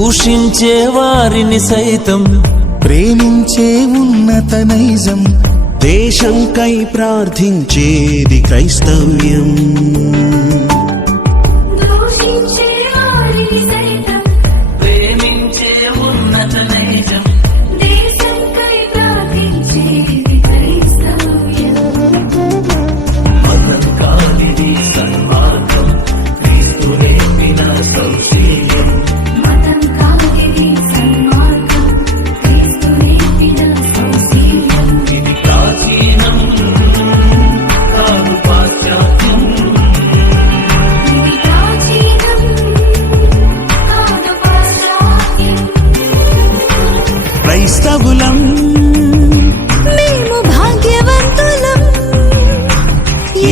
దూషించే వారిని సైతం ప్రేమించే ఉన్నత నైజం, దేశంకై ప్రార్థించేది క్రైస్తవ్యం. క్రైస్తవులం మేము భాగ్యవంతులం,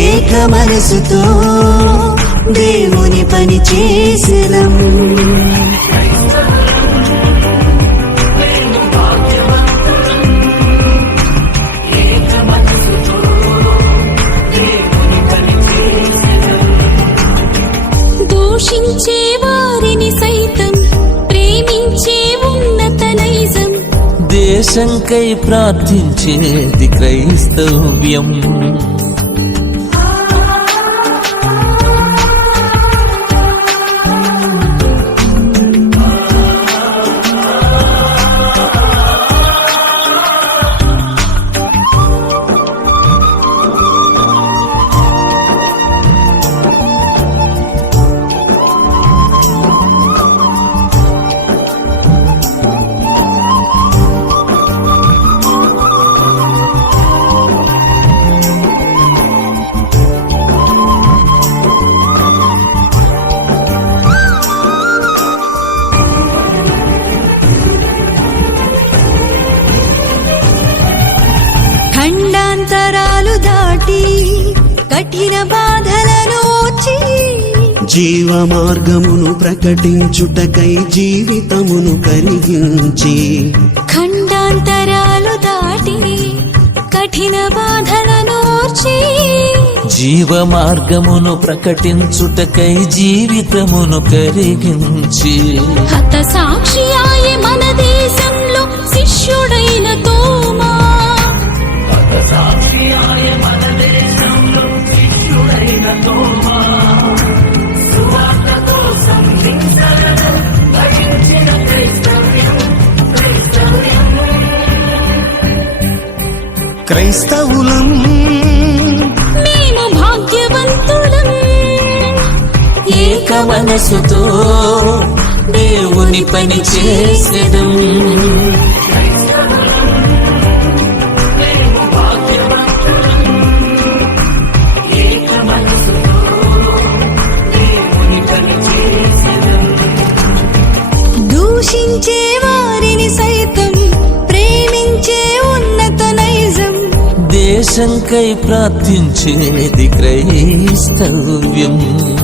ఏక మనసుతో దేవుని పని చేసినం. దూషించే వారిని సైతం ప్రేమించే ఉన్నత నైజం, దేశంకై ప్రార్థించేది క్రైస్తవ్యం. ఖండాంతరాలు దాటి కఠిన బాధలను ఓర్చి, జీవ మార్గమును ప్రకటించుటకై జీవితమును కరిగించి, ఖండాంతరాలు దాటి కఠిన బాధలను ఓర్చి, జీవ మార్గమును ప్రకటించుటకై జీవితమును కరిగించి, హత సాక్షియాయే మన దేశంలో శిష్యుడైన తోమా, క్రైస్తవులం మేము భాగ్యవంతులం, ఏక మనసుతో దేవుని పని చేసెదం. దూషించే వారిని సైతం ప్రేమించే ఉన్నత నైజం, దేశంకై ప్రార్థించేది క్రైస్తవ్యం.